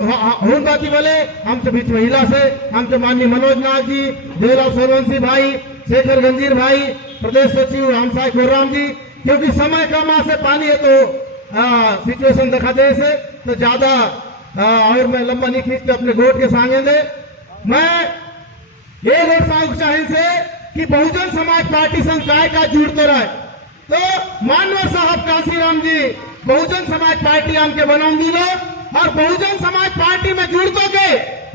होन बाती बोले आमच्या बीच महिला से आमचे माननीय मनोज नाग जी, देवलाल सोलवंशी भाई, शेखर गंजीर भाई, प्रदेश सचिव हमसाई गोराम जी, क्योंकि समय कम से पानी है तो सिचुएशन दिखाते से तो ज्यादा और मैं लंबा नहीं खींचते अपने गोट के सांगे दे। मैं ये गोट सांग चाहे से कि बहुजन समाज पार्टी संग काय का जुड़ते रहे तो मानव साहब कांसीराम जी बहुजन समाज पार्टी हमके बनाऊं दिलो और बहुजन समाज पार्टी में जुड़तो के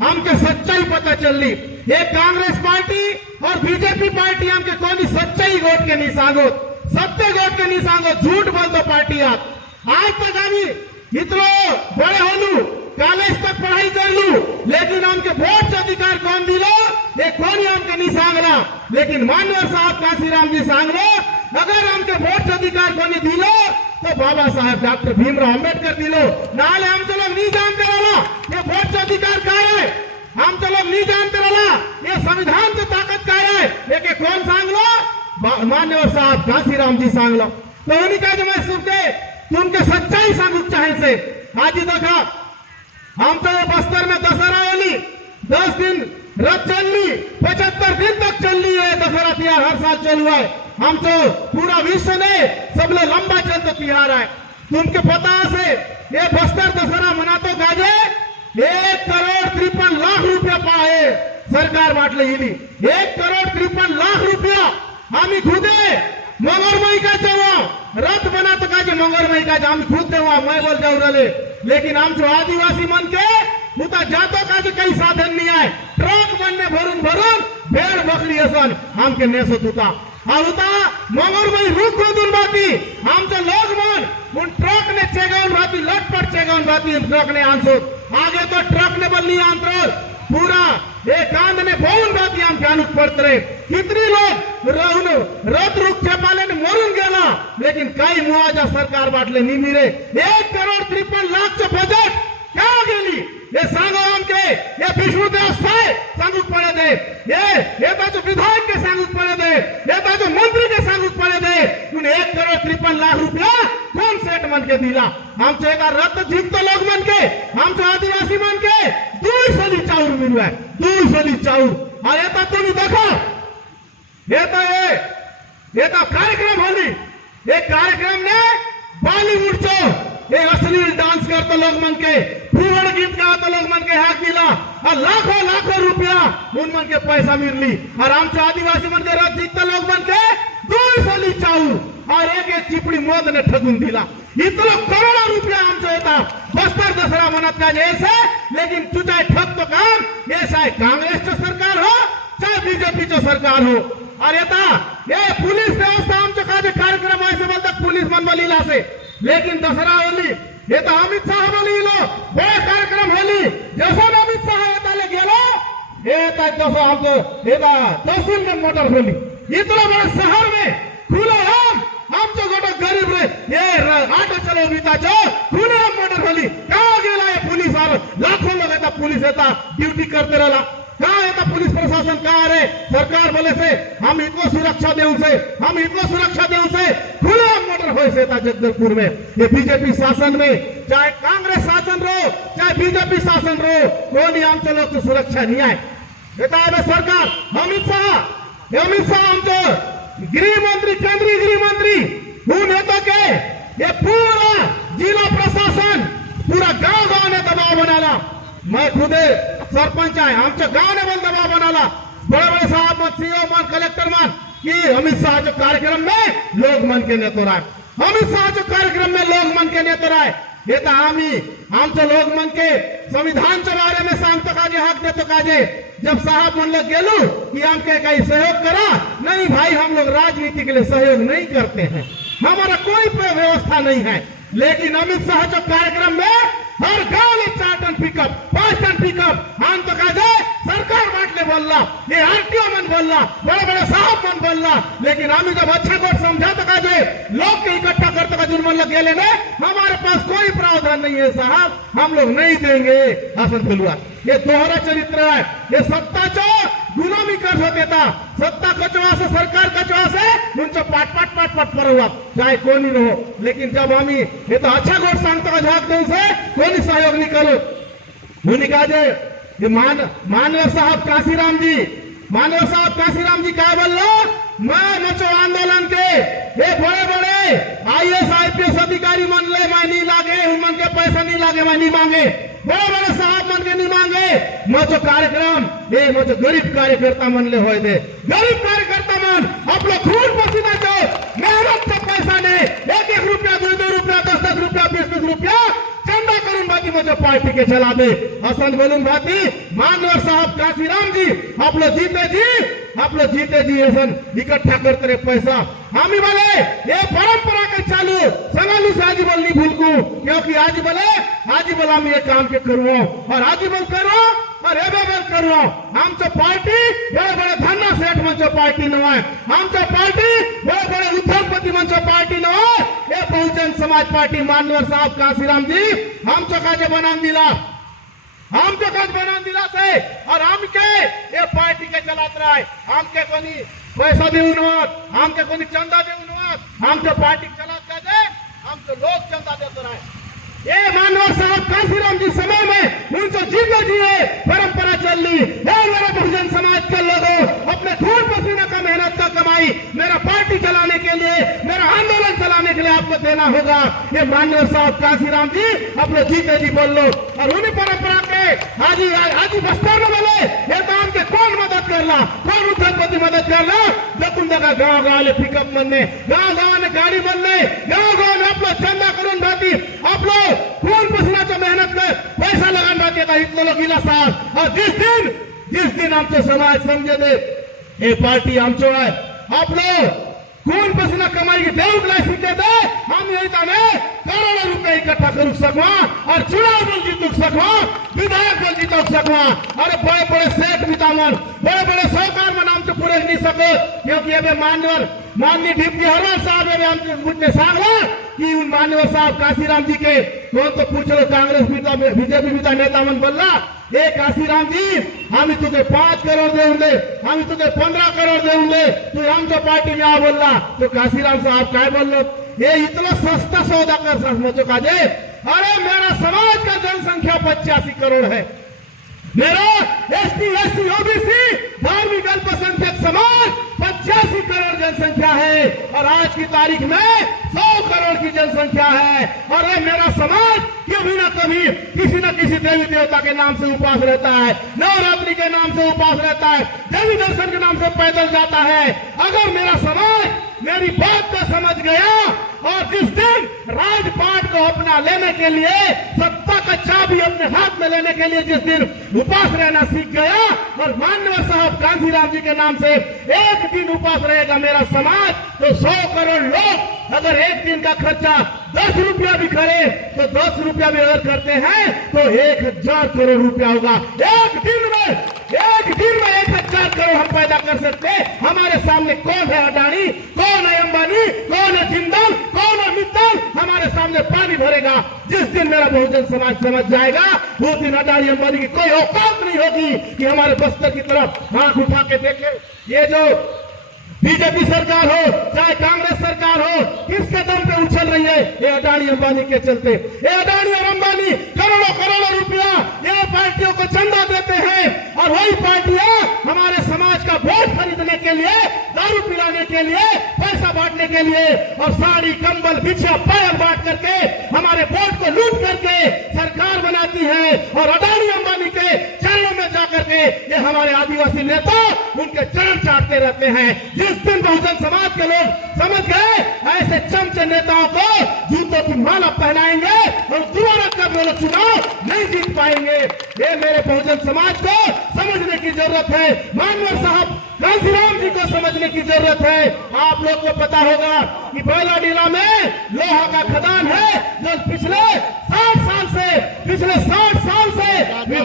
हमके सच्चाई पता चल ली। ये कांग्रेस पार्टी और बीजेपी पार्टी हमके कोई सच्चाई गोट के नहीं सांगो, सत्य गोट के नहीं सांगो, झूठ बोलतो पार्टी आप। आज तक हम इतनो बड़े होलू, कॉलेज तक पढ़ाई कर लू, लेकिन हमके वोट से अधिकार कौन दिलो ये कौन हमके नहीं सांगला, लेकिन मानव साहब कांसीराम जी सांगलो अगर हमके वोट से अधिकार कोनी दिलो तो बाबा साहेब डॉक्टर भीमराव अंबेडकर दिलो। नाले हम तो लोग नहीं जानते रहा ये वोट से अधिकार का है, हम तो लोग नहीं जानते रहा ये संविधान से ताकत का है, ये कौन सांगलो मान्यवर साहब कांसीराम जी सांगलो। तो उन्हीं का जो मैं सुनते तुमके सच्चाई सांगू चाहे से आज ही देखा हम तो बस्तर में दशहरा वाली 10 दिन रथ चल ली, 75 दिन तक चल रही है दशहरा त्योहार, हर साल चल हुआ है। हम तो पूरा विश्व ने सब लोग लंबा चलते त्योहार है। तुमके पता से ये बस्तर दशहरा मनातो गाजे 1,53,00,000 रुपया पाए सरकार बाटले हिली, 1,53,00,000 रुपया आम्ही खुदे मंगरमई का जेव्हा रथ बनातो काजे मंगरमई का आम्ही खुद तेव्हा मैं बोल जाऊ रले, लेकिन आमचो आदिवासी मन के उता जातो काजे काही साधन नहीं आहे, ट्रक बनने भरून भरून भेड़ बकरी असन हमके नेसत होता और उता मंगरमई रुख खोदून बाती आमचे लोग मन उन ट्रक ने चेगाऊन बाती लटपट चेगाऊन बाती ट्रक ने आंसो आगे तो ट्रक ने बल्ली आंतर पूरा ये कांद ने बहुन बाती हम जानूक पड़त रहे। कितनी लोग रहून रथ रुख छेपाले ने मरून गेला, लेकिन काही मुआवजा सरकार बाटले नहीं मिले। 1,53,00,000 चे बजट क्या गेली ये सांगो हमके, ये विष्णुदेव साय सांगूक पड़े दे, ये बाजू विधायक के सांगूक पड़े दे, ये बाजू मंत्री के सांगूक पड़े दे, उन 1,53,00,000 रुपया कौन सेठ मन के दिला। हमसे एक रथ जीततो लोग मन के, हमसे आदिवासी मन के 200 चाउर मिलू है, 200 चाउर। और ये तुम्हें देखो ये तो कार्यक्रम होली, ये कार्यक्रम ने बॉलीवुड चो ये अश्लील डांस करते लोग मन के, फूहड़ गीत गाते लोग मन के हाथ मिला और लाखों लाखों रुपया उन मन के पैसा मिलली। और हमसे आदिवासी मन के रथ जीतते लोग मन के 200 चाउर और एक चिपड़ी मोद ने ठगुन दिला। इतना करोड़ों रुपया हमसे होता बस्तर दशहरा मनत का जैसे, लेकिन तू चाहे ठग तो काम ये चाहे कांग्रेस की सरकार हो चाहे बीजेपी की सरकार हो। और ये पुलिस व्यवस्था हमसे काजे कार्यक्रम ऐसे बोलते पुलिस मन बलीला से, लेकिन दशहरा होली ये तो अमित शाह बोली लो बड़ा कार्यक्रम होली जैसा अमित शाह ये गेलो ये तक हमको ये तहसील में मोटर होली इतना बड़े शहर में खुले हम जो गोटो गरीब रहे ये ऑटो चलो बीता जो खुले हम मोटर होली कहाँ गेला ये पुलिस और लाखों लोग ऐसा पुलिस ऐसा ड्यूटी करते रहला, कहाँ है पुलिस प्रशासन कहाँ रहे। सरकार बोले से हम इतना सुरक्षा देऊ से, हम इतना सुरक्षा देऊ से खुले मोटर हो से जगदलपुर में। ये बीजेपी शासन में चाहे कांग्रेस शासन रहो चाहे बीजेपी शासन रहो कोई हम लोग तो सुरक्षा नहीं आए। बताए सरकार अमित शाह हम तो गृह मंत्री केंद्रीय गृह मंत्री हूं नेता के ये पूरा जिला प्रशासन पूरा गांव ने दबाव बनाला। मैं खुदे सरपंच है आमच्या गांव ने बल दबाव बनाला, बड़े बड़े साहब मन सीओ मन कलेक्टर मन कि अमित शाह जो कार्यक्रम में लोग मन के नेतो राय, अमित शाह जो कार्यक्रम में लोग मन के नेतो राय। ये तो आमचे लोग मन के संविधान के बारे में सांगतो काजे हक देतो काजे जब साहब मन लोग गेलू कि हमके कहीं सहयोग करा नहीं भाई, हम लोग राजनीति के लिए सहयोग नहीं करते हैं, हमारा कोई व्यवस्था नहीं है। लेकिन अमित शाह जो कार्यक्रम में हर गांव में 4 टन पिकअप 5 टन पिकअप हम तो काजे सरकार बांटले बोलना, ये आरटीओ मन बोलना, बड़े बड़े साहब मन बोलना, लेकिन हम जब अच्छा कोट समझा तो काजे लोग के इकट्ठा करते का जुर्मान लग गेले ने हमारे पास कोई प्रावधान नहीं है साहब, हम लोग नहीं देंगे। हसन फिलुआ ये दोहरा चरित्र है, ये सत्ता चो गुलामी कर होते था, सत्ता कचवा से सरकार कचवा से उनसे पाट पर हुआ चाहे कोई नहीं रहो। लेकिन जब हम ये तो अच्छा गोट सांगता का झाक दे से कोई सहयोग नहीं करो उन्हें कहा जाए ये मानव साहब काशीराम जी क्या बोल रहा, मैं मचो आंदोलन के ये बड़े बड़े IAS IPS अधिकारी मन ले मैं नहीं लागे, मन के पैसा नहीं लागे, मैं नहीं मांगे, बड़े बड़े साहब मन के नहीं मांगे, मचो कार्यक्रम ये मचो गरीब कार्यकर्ता मन ले होए दे, गरीब कार्यकर्ता मन आप लोग खून पसीना जो मेहनत से पैसा ने 1-1 रुपया 2-2 रुपया 10-10 रुपया 20-20 रुपया चंदा करून भाती मुझे पार्टी के चला दे हसन बोलून भाती मानवर साहब काशीराम जी आप लोग जीते जी हसन इकट्ठा करते रहे पैसा हामी बोले ये परंपरा के चालू संगालू से आज बोल नहीं भूल को, क्योंकि आज बोला हम ये काम के करो और आज बोल करो और ये बोल करो आमचं पार्टी बड़े बड़े धन्ना सेठ मंचो पार्टी न है, आमचं पार्टी बड़े बड़े उद्योगपती मंचो पार्टी न है, ये बहुजन समाज पार्टी मानवर साहब काशीराम जी आमचं काजे बनान दिला से और आमके ये पार्टी के चलात रहा है, आमके कोणी पैसा देऊन आमके कोणी चंदा देऊन आमच्या पार्टी चलात का दे आमचे लोग चंदा देते रहे। ये मानवर साहब काशीराम जी समय में उनको जीते जिए परंपरा चल ली है, मेरा बहुजन समाज के लोगों अपने खून पसीना का मेहनत का कमाई मेरा पार्टी चलाने के लिए मेरा आंदोलन चलाने के लिए आपको देना होगा। ये मानवर साहब काशीराम जी अपने जीते जी बोल लो और उन्हीं परंपरा के आज बस्तर में बोले ये काम के कौन मदद करना, कौन उद्योगपति मदद करना, जगह गाँव ले पिकअप बनने गाँव ने गाड़ी बनने गाँव में आप लोग चंदा करून भाती आप लोग खून पसीनाची मेहनत कर पैसा लगान राहते का इतने लोग गिला साहब और जिस दिन आमचे समाज समझे दे ये पार्टी आमचो है, आप लोग खून पसीना कमाई के देव सीखे दे हम यही ताने करोड़ों रुपए इकट्ठा कर सकवा और चुनाव बल जीत सकवा विधायक बल जीत सकवा, अरे बड़े बड़े सेठ बितावन बड़े बड़े साहूकार में नाम से पूरे नहीं सको, क्योंकि ये माननीय डिप्टी हरवाल साहब ये हमसे मुझे सांगला कि उन मानवर साहब काशीराम जी के कौन तो पूछ लो कांग्रेस बीजेपी बीता नेता मन बोला ये काशीराम जी हम तुझे 5 करोड़ देंगे, हम तुझे 15 करोड़ देंगे, तू आमच्या पार्टी में आ बोलला तो काशीराम साहब क्या बोल लो ये इतना सस्ता सौदा कर समझो का जे, अरे मेरा समाज का जनसंख्या 85 करोड़ है, मेरा ST SC OBC धार्मिक अल्पसंख्यक समाज 85 करोड़ जनसंख्या है और आज की तारीख में 100 करोड़ की जनसंख्या है, और ये मेरा समाज कभी न कभी किसी न किसी देवी देवता के नाम से उपास रहता है, नवरात्रि के नाम से उपास रहता है, देवी दर्शन के नाम से पैदल जाता है। अगर मेरा समाज मेरी बात को समझ गया और जिस दिन राजपाट को अपना लेने के लिए सत्ता का चाबी अपने हाथ में लेने के लिए जिस दिन उपास रहना सीख गया और मानवर साहब काशीराम जी के नाम से एक दिन उपास रहेगा मेरा समाज, तो 100 करोड़ लोग अगर एक दिन का खर्चा 10 रुपया भी करे तो 10 रुपया भी अगर करते हैं तो 1000 करोड़ रुपया होगा। एक दिन में 1000 करोड़ हम पैदा कर सकते। हमारे सामने कौन है अडानी, कौन है अंबानी, कौन है जिंदल, कौन है मित्तल, हमारे सामने पानी भरेगा। जिस दिन मेरा बहुजन समाज समझ जाएगा वो दिन अडानी अंबानी की कोई औकात नहीं होगी कि हमारे बस्तर की तरफ आंख उठा के देखे। ये जो बीजेपी सरकार हो चाहे कांग्रेस सरकार हो किसके दम पे उछल रही है, ये अडानी अंबानी के चलते। ये अडानी और अंबानी करोड़ों रुपया ये पार्टियों को चंदा देते हैं और वही पार्टियां हमारे समाज का वोट खरीदने के लिए, दारू पिलाने के लिए, पैसा बांटने के लिए और साड़ी कंबल बिछा पायल बांट करके हमारे वोट को लूट करके सरकार बनाती है और अडानी अंबानी के चरणों में जाकर के ये हमारे आदिवासी नेता उनके चरण चाटते रहते हैं। जिस दिन बहुजन समाज के लोग समझ गए ऐसे चमचे नेताओं को जूतों की माला पहनाएंगे और दोबारा कभी वो चुनाव नहीं जीत पाएंगे। ये मेरे बहुजन समाज को समझने की जरूरत है, मानवर साहब काशीराम जी को समझने की जरूरत है। आप लोग को पता होगा कि बैलाडीला में लोहा का खदान है जो पिछले 60 साल से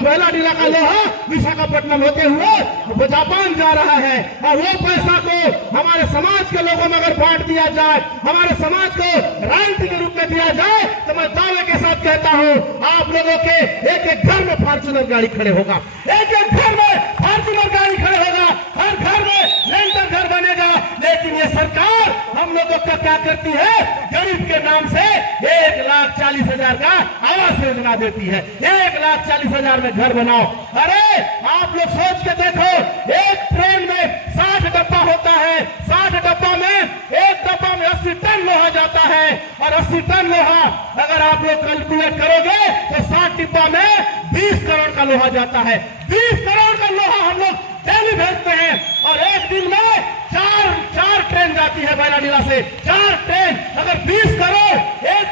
बैलाडीला का लोहा विशाखापट्टनम होते हुए जापान जा रहा है और वो पैसा को हमारे समाज के लोगों में अगर बांट दिया जाए, हमारे समाज को राजनीति के रूप में दिया जाए तो मैं दावे के साथ कहता हूं आप लोगों के एक घर में फॉर्च्यूनर गाड़ी खड़े होगा, एक घर में फॉर्च्यूनर गाड़ी खड़े होगा, हर घर में लेंटर घर बनेगा। लेकिन ये सरकार हम हम लोगों का क्या करती है, गरीब के नाम से 1,40,000 का आवास योजना देती है, 1,40,000 में घर बनाओ। अरे आप लोग सोच के देखो, एक ट्रेन में 60 डब्बा होता है, 60 डब्बा में एक डब्बा में 80 टन लोहा जाता है, और 80 टन लोहा अगर आप लोग कैलकुलेट करोगे तो 60 डिब्बा में 20 करोड़ का लोहा जाता है। 20 करोड़ का लोहा हम लोग डेली भेजते हैं, और एक दिन में चार ट्रेन जाती है बैराडीला से, 4 ट्रेन। अगर 20 करोड़ एक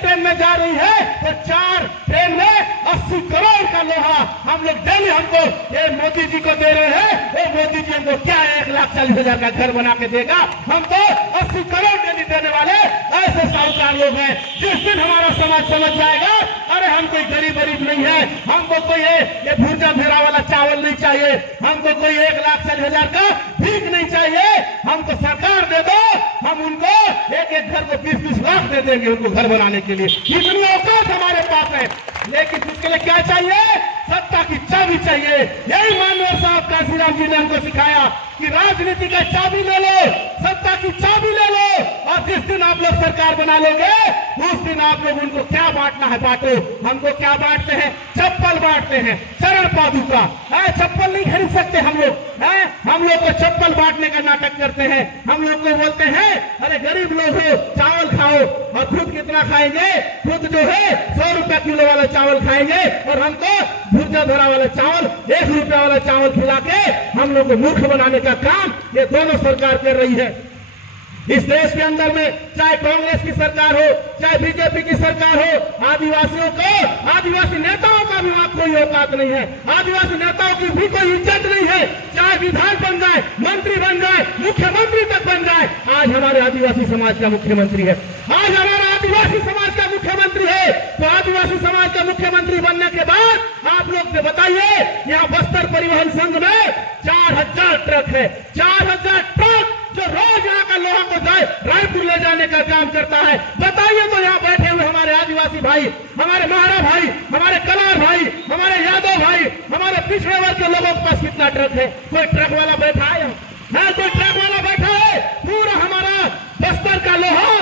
ट्रेन में जा रही है तो 4 ट्रेन में 80 करोड़ का लोहा हम लोग डेली हमको ये मोदी जी को दे रहे हैं। वो मोदी जी हमको क्या 1,40,000 का घर बना के देगा? हम तो 80 करोड़ डेली देने वाले ऐसे साहूकार लोग हैं। जिस दिन हमारा समाज समझ जाएगा, अरे हम कोई गरीब नहीं है, हमको कोई ये भूजा भेरा वाला चावल नहीं चाहिए, हमको कोई 1,40,000 का भीख नहीं चाहिए, हमको सरकार दे दो, हम उनको एक घर को 20-20 लाख दे देंगे उनको घर बनाने के लिए। इतनी औकात हमारे पास है। लेकिन उसके लिए क्या चाहिए? सत्ता की चाबी चाहिए। यही माननीय साहब काशीराम जी ने हमको सिखाया कि राजनीति का चाबी ले लो, सत्ता की चाबी ले लो, और जिस दिन आप लोग सरकार बना लोगे उस दिन आप लोग उनको क्या बांटना है बांटो। हमको क्या बांटते हैं? चप्पल बांटते हैं, चरण पादुका। चप्पल नहीं खरीद सकते हम लोग, हम लोग को चप्पल बांटने का नाटक करते हैं। हम लोग को बोलते हैं अरे गरीब लोग हो, चावल खाओ, और खुद कितना खाएंगे? खुद जो है 100 रुपया किलो वाला चावल खाएंगे, और हमको भुर्जा धरा वाला चावल 1 रुपया वाला चावल खिला के हम लोग को मूर्ख बनाने का काम ये दोनों सरकार कर रही है। इस देश के अंदर में चाहे कांग्रेस की सरकार हो, चाहे बीजेपी की सरकार हो, आदिवासियों को, आदिवासी नेताओं का भी वहां कोई औकात नहीं है, आदिवासी नेताओं की भी कोई इज्जत नहीं है। चाहे विधायक बन जाए, मंत्री बन जाए, मुख्यमंत्री तक बन जाए, आज हमारे आदिवासी समाज का मुख्यमंत्री है, आज हमारा आदिवासी समाज का मुख्यमंत्री है। तो आदिवासी समाज का मुख्यमंत्री बनने के बाद आप लोग से बताइए, यहाँ बस्तर परिवहन संघ में 4,000 ट्रक है, 4,000 ट्रक जो रोज यहाँ का लोहा को रायपुर ले जाने का काम करता है। बताइए तो यहाँ बैठे हुए हमारे आदिवासी भाई, हमारे महारा भाई, हमारे कलार भाई, हमारे यादव भाई, हमारे पिछड़े वर्ग के लोगों के पास कितना ट्रक है? कोई ट्रक वाला बैठा है? कोई ट्रक वाला बैठा है? पूरा हमारा बस्तर का लोहा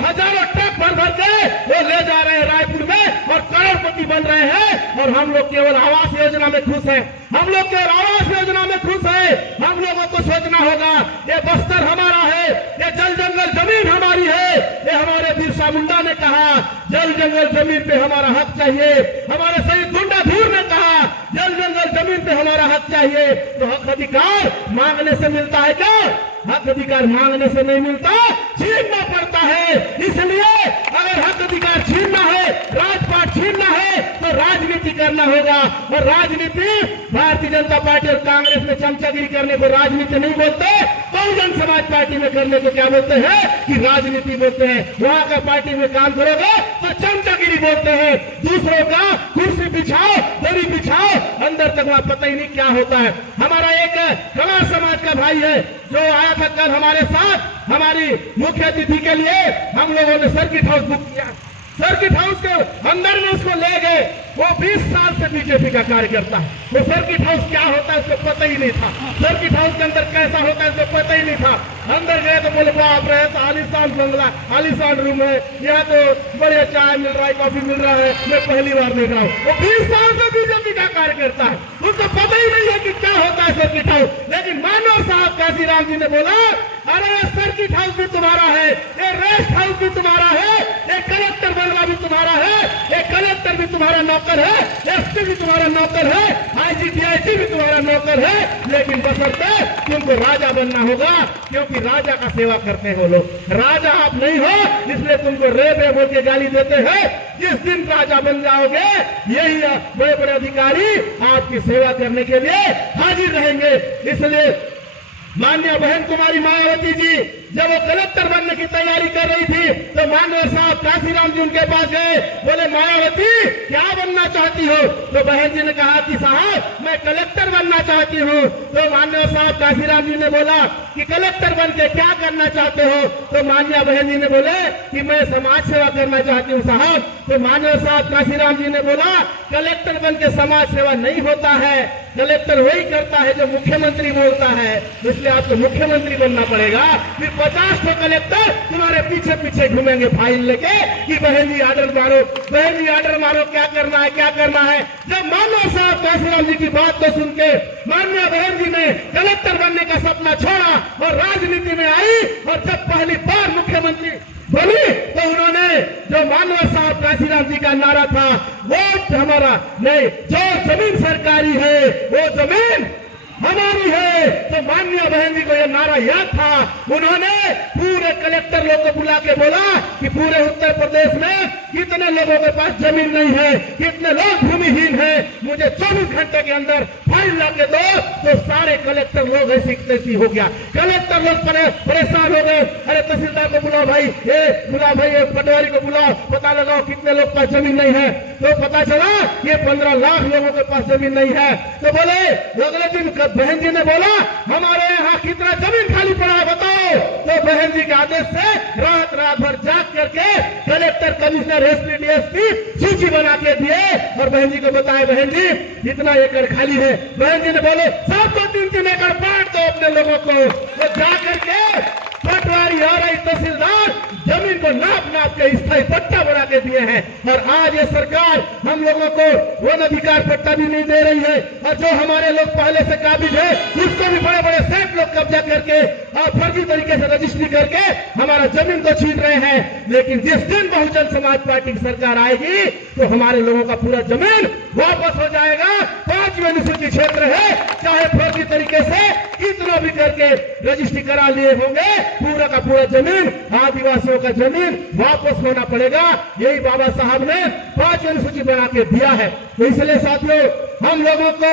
हजारों ट्रक भर भर के वो ले जा रहे हैं रायपुर में, और करोड़पति बन रहे हैं। और हम लोग केवल आवास योजना में खुश हैं, हम लोग केवल आवास योजना में खुश है। हम लोगों को सोचना होगा, ये बस्तर हमारा है, ये जल जंगल जमीन हमारी है। ये हमारे बिरसा मुंडा ने कहा जल जंगल जमीन पे हमारा हक चाहिए, हमारे शहीद गुंडा धूर ने कहा जल जंगल जमीन पे हमारा हक चाहिए। तो हक अधिकार मांगने से मिलता है क्या? हक अधिकार मांगने से नहीं मिलता, छीनना पड़ता है। इसलिए अगर हक अधिकार छीनना है, राजपाट छीनना है, तो राजनीति करना होगा। और राजनीति भारतीय जनता पार्टी और कांग्रेस में चमचागिरी करने को राजनीति नहीं बोलते, बहुजन समाज पार्टी में करने को क्या बोलते हैं? कि राजनीति बोलते हैं। वहां का पार्टी में काम करोगे तो चमचागिरी बोलते हैं। दूसरों का कुर्सी बिछाओ, दरी बिछाओ, अंदर तक वहां पता ही नहीं क्या होता है। हमारा एक कलार समाज का भाई है जो आया था कल हमारे साथ, हमारी मुख्य अतिथि के लिए हम लोगों ने सर्किट हाउस बुक किया। सर्किट हाउस के अंदर में उसको ले गए। वो 20 साल से बीजेपी का कार्यकर्ता है। वो सर्किट हाउस क्या होता है उसको पता ही नहीं था, सर्किट हाउस के अंदर कैसा होता है उसको पता ही नहीं था। अंदर गए तो बोले बाप रे, तो आलिशान बंगला, आलिशान रूम है, यहाँ तो बढ़िया चाय मिल रहा है, कॉफी मिल रहा है, मैं पहली बार देख रहा हूँ। वो 20 साल से बीजेपी का कार्यकर्ता है, उसको पता ही नहीं है कि क्या होता है सर्किट हाउस। लेकिन मानव साहब काशीराम जी ने बोला अरे सर्किट हाउस भी तुम्हारा है, ये रेस्ट हाउस भी तुम्हारा है, ये कलेक्टर बंगला भी तुम्हारा है, ये कलेक्टर भी तुम्हारा नौकर है, एसपी भी तुम्हारा नौकर है, आईजी भी तुम्हारा नौकर है। लेकिन बशर्ते तुमको राजा बनना होगा, क्योंकि राजा का सेवा करते हो लोग। राजा आप नहीं हो, इसलिए तुमको रे बे बोल के गाली देते हैं। जिस दिन राजा बन जाओगे, यही बड़े बड़े अधिकारी आपकी सेवा करने के लिए हाजिर रहेंगे। इसलिए माननीय बहन कुमारी मायावती जी जब वो कलेक्टर बनने की तैयारी कर रही थी, तो माननीय साहब काशीराम जी उनके पास गए, बोले मायावती क्या बनना चाहती हो? तो बहन जी ने कहा कि साहब मैं कलेक्टर बनना चाहती हूँ। तो माननीय साहब काशीराम जी ने बोला कि कलेक्टर बन के क्या करना चाहते हो? तो माननीय बहन जी ने बोले कि मैं समाज सेवा करना चाहती हूँ साहब। तो माननीय साहब काशीराम जी ने बोला कलेक्टर बन के समाज सेवा नहीं होता है, कलेक्टर वही करता है जो मुख्यमंत्री बोलता है, इसलिए आपको मुख्यमंत्री बनना पड़ेगा। फिर 50 तो कलेक्टर तुम्हारे पीछे पीछे घूमेंगे फाइल लेके कि बहन जी ऑर्डर मारो, बहन जी ऑर्डर मारो, क्या करना है क्या करना है। जब मानव साहब काशीराम जी की बात को सुन के माननीय बहन जी ने कलेक्टर बनने का सपना छोड़ा और राजनीति में आई, और जब पहली बार मुख्यमंत्री बनी तो उन्होंने जो मानव साहब काशीराम जी का नारा था, वोट हमारा नहीं, जो जमीन सरकारी है वो जमीन हमारी है, तो माननीय बहन जी को यह नारा याद था। उन्होंने पूरे कलेक्टर लोग को बुला के बोला कि पूरे उत्तर प्रदेश में कितने लोगों के पास जमीन नहीं है, कितने लोग भूमिहीन हैं, मुझे 24 घंटे के अंदर फाइल ला के दो। तो सारे कलेक्टर लोग ऐसी तैसी हो गया, कलेक्टर लोग परेशान हो गए। अरे तहसीलदार को बुलाओ भाई, बुलाओ भाई, पटवारी को बुलाओ, पता लगाओ कितने लोग पास जमीन नहीं है। तो पता चला ये 15 लाख लोगों के पास जमीन नहीं है। तो बोले अगले दिन बहन जी ने बोला हमारे यहाँ कितना जमीन खाली पड़ा है बताओ। तो बहन जी के आदेश से रात भर जाग करके कलेक्टर, कमिश्नर, एसपी, डीएसपी सूची बना के दिए और बहन जी को बताया बहन जी इतना एकड़ खाली है। बहन जी ने बोले सबको 3-3 एकड़ बांट दो अपने लोगों को। तो जा करके पटवारी और तहसीलदार जमीन को नाप नाप के स्थायी पट्टा बना के दिए हैं। और आज ये सरकार हम लोगों को वन अधिकार पट्टा भी नहीं दे रही है, और जो हमारे लोग पहले से काबिज है उसको भी बड़े बड़े सेठ लोग कब्जा करके और फर्जी तरीके से रजिस्ट्री करके हमारा जमीन को छीन रहे हैं। लेकिन जिस दिन बहुजन समाज पार्टी की सरकार आएगी तो हमारे लोगों का पूरा जमीन वापस हो जाएगा। 5वीं अनुसूची क्षेत्र है, चाहे फर्जी तरीके से कितना भी करके रजिस्ट्री करा लिए होंगे, पूरा का पूरा जमीन आदिवासियों का जमीन वापस होना पड़ेगा। यही बाबा साहब ने 5वीं अनुसूची बना के दिया है। तो इसलिए साथियों हम लोगों को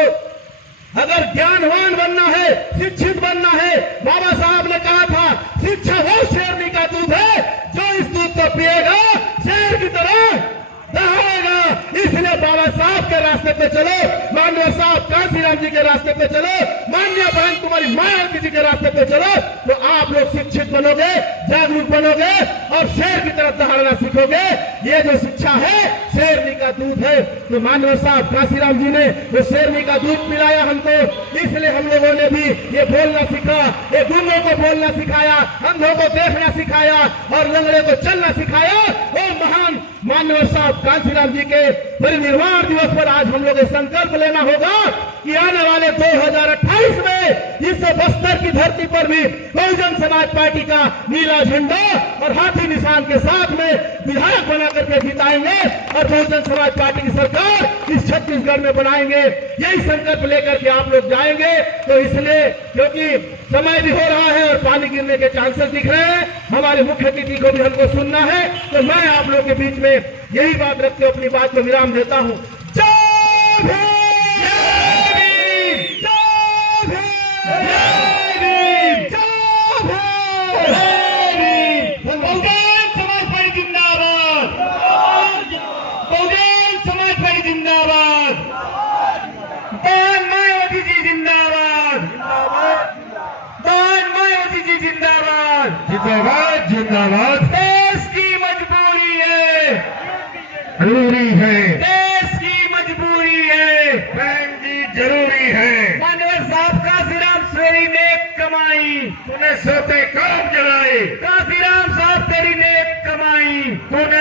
अगर ज्ञानवान बनना है, शिक्षित बनना है, बाबा साहब ने कहा था शिक्षा वो शेरनी का दूध है, जो इस दूध को पिएगा शेर की तरह दहाड़ेगा। इसलिए बाबा साहब के रास्ते पे चलो, माननीय साहब काशीराम जी के रास्ते पे चलो, माननीय बहन कुमारी मायावती जी के रास्ते पे चलो, तो आप लोग शिक्षित बनोगे, जागरूक बनोगे और शेर की तरफ दहाड़ना सीखोगे। ये जो शिक्षा है शेरनी का दूध है। तो माननीय साहब काशीराम जी ने वो शेरनी का दूध पिलाया हमको, इसलिए हम लोगों ने भी ये बोलना सीखा, ये गुंगों को बोलना सिखाया, अंधों को देखना सिखाया और लंगड़े को चलना सिखाया। वो महान माननीय साहब काशीराम जी के परिनिर्वाण दिवस पर आज हम लोग संकल्प लेना होगा कि आने वाले 2028 में इस बस्तर की धरती पर भी बहुजन समाज पार्टी का नीला झंडा और हाथी निशान के साथ में विधायक बना करके जिताएंगे और बहुजन समाज पार्टी की सरकार इस छत्तीसगढ़ में बनाएंगे। यही संकल्प लेकर के आप लोग जाएंगे। तो इसलिए क्योंकि समय भी हो रहा है और पानी गिरने के चांसेस दिख रहे हैं, हमारे मुख्य अतिथि को भी हमको सुनना है, तो मैं आप लोग के बीच में यही बात रखते हुए अपनी बात को विराम देता हूं। जय भीम! जिंदाबाद जिंदाबाद। देश की मजबूरी है, जरूरी है, देश की मजबूरी है, बहन जी जरूरी है। माननीय साहब काशीराम तेरी नेक कमाई, तूने सोते कौन जलाए, काशीराम साहब तेरी नेक कमाई, तूने